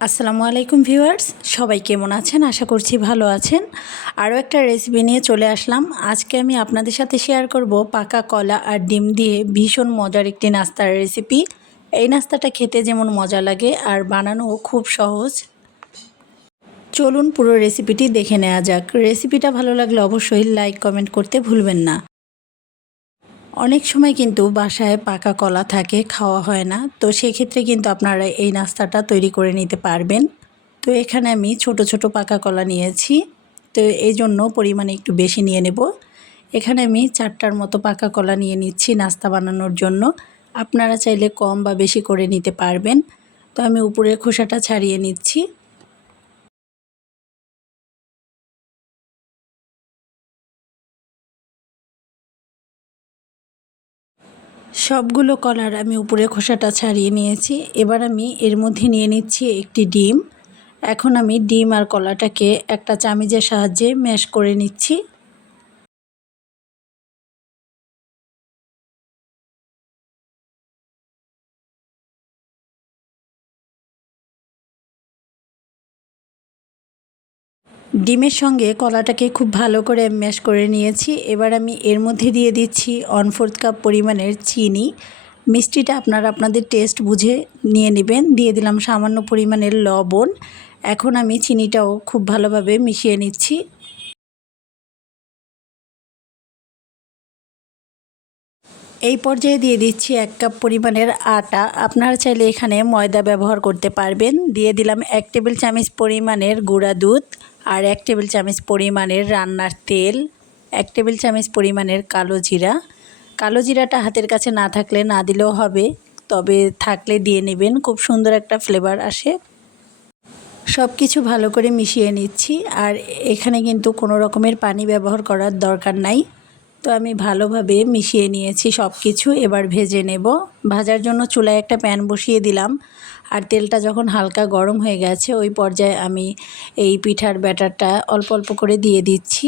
আসসালামু আলাইকুম ভিউয়ার্স, সবাই কেমন আছেন? আশা করছি ভালো আছেন। আরও একটা রেসিপি নিয়ে চলে আসলাম। আজকে আমি আপনাদের সাথে শেয়ার করব পাকা কলা আর ডিম দিয়ে ভীষণ মজার একটি নাস্তার রেসিপি। এই নাস্তাটা খেতে যেমন মজা লাগে আর বানানোও খুব সহজ। চলুন পুরো রেসিপিটি দেখে নেওয়া যাক। রেসিপিটা ভালো লাগলে অবশ্যই লাইক কমেন্ট করতে ভুলবেন না। অনেক সময় কিন্তু বাসায় পাকা কলা থাকে, খাওয়া হয় না, তো সেক্ষেত্রে কিন্তু আপনারা এই নাস্তাটা তৈরি করে নিতে পারবেন। তো এখানে আমি ছোট ছোট পাকা কলা নিয়েছি, তো এই জন্য পরিমাণে একটু বেশি নিয়ে নেব। এখানে আমি 4টার মতো পাকা কলা নিয়ে নিচ্ছি নাস্তা বানানোর জন্য। আপনারা চাইলে কম বা বেশি করে নিতে পারবেন। তো আমি উপরের খোসাটা ছাড়িয়ে নিচ্ছি। সবগুলো কলার আমি উপরে খোসাটা ছাড়িয়ে নিয়েছি। এবার আমি এর মধ্যে নিয়ে নিচ্ছি একটি ডিম। এখন আমি ডিম আর কলাটাকে একটা চামিচের সাহায্যে ম্যাশ করে নিচ্ছি। ডিমের সঙ্গে কলাটাকে খুব ভালো করে ম্যাশ করে নিয়েছি। এবার আমি এর মধ্যে দিয়ে দিচ্ছি 1/4 কাপ পরিমাণের চিনি। মিষ্টিটা আপনারা আপনাদের টেস্ট বুঝে নিয়ে নেবেন। দিয়ে দিলাম সামান্য পরিমাণের লবণ। এখন আমি চিনিটাও খুব ভালোভাবে মিশিয়ে নিচ্ছি। এই পর্যায়ে দিয়ে দিচ্ছি 1 কাপ পরিমাণের আটা। আপনারা চাইলে এখানে ময়দা ব্যবহার করতে পারবেন। দিয়ে দিলাম 1 টেবিল চামচ পরিমাণের গুঁড়া দুধ আর 1 টেবিল চামচ পরিমাণের রান্নার তেল, 1 টেবিল চামচ পরিমাণের কালো জিরা। কালো জিরাটা হাতের কাছে না থাকলে না দিলেও হবে, তবে থাকলে দিয়ে নেবেন, খুব সুন্দর একটা ফ্লেভার আসে। সব কিছু ভালো করে মিশিয়ে নিচ্ছি। আর এখানে কিন্তু কোনো রকমের পানি ব্যবহার করার দরকার নাই। তো আমি ভালোভাবে মিশিয়ে নিয়েছি সব কিছু। এবার ভেজে নেব। ভাজার জন্য চুলায় একটা প্যান বসিয়ে দিলাম। আর তেলটা যখন হালকা গরম হয়ে গেছে ওই পর্যায়ে আমি এই পিঠার ব্যাটারটা অল্প অল্প করে দিয়ে দিচ্ছি।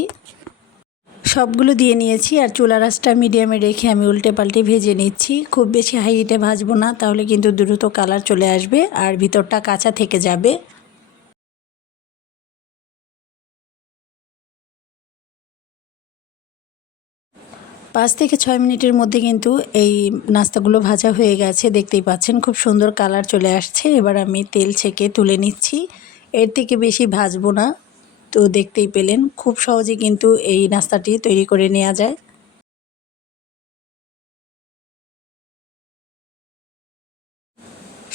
সবগুলো দিয়ে নিয়েছি আর চুলার আঁচটা মিডিয়ামে রেখে আমি উল্টে পাল্টে ভেজে নিচ্ছি। খুব বেশি হাই হিটে ভাজবো না, তাহলে কিন্তু দ্রুত কালার চলে আসবে আর ভিতরটা কাঁচা থেকে যাবে। 5 থেকে 6 মিনিটের মধ্যে কিন্তু এই নাস্তাগুলো ভাজা হয়ে গেছে। দেখতেই পাচ্ছেন খুব সুন্দর কালার চলে আসছে। এবার আমি তেল ছেঁকে তুলে নিচ্ছি। এর থেকে বেশি ভাজবো না। তো দেখতেই পেলেন খুব সহজে কিন্তু এই নাস্তাটি তৈরি করে নেওয়া যায়।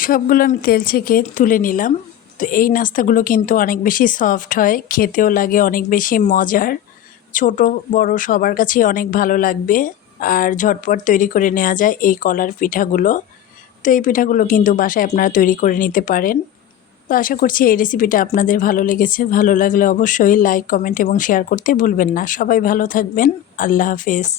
সবগুলো আমি তেল ছেঁকে তুলে নিলাম। তো এই নাস্তাগুলো কিন্তু অনেক বেশি সফট হয়, খেতেও লাগে অনেক বেশি মজার। ছোট বড় সবার কাছেই অনেক ভালো লাগবে আর ঝটপট তৈরি করে নেওয়া যায় এই কলার পিঠাগুলো। তো এই পিঠাগুলো কিন্তু বাসায় আপনারা তৈরি করে নিতে পারেন। তো আশা করছি এই রেসিপিটা আপনাদের ভালো লেগেছে। ভালো লাগলে অবশ্যই লাইক কমেন্ট এবং শেয়ার করতে ভুলবেন না। সবাই ভালো থাকবেন। আল্লাহ হাফেজ।